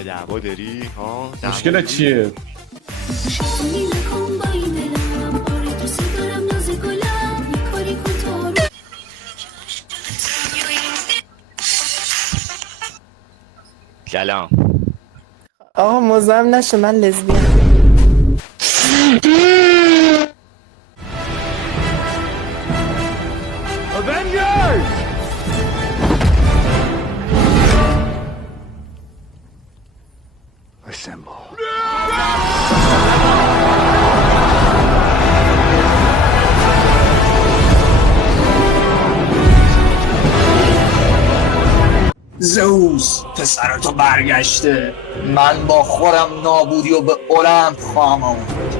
مشکل دعوا داری ها؟ مشکل چیه؟ سلام. آقا مزاحم نشه من لزبیام. زئوس پسر تو برگشته. من با خورم نابودی و به المپ خواهم آمد.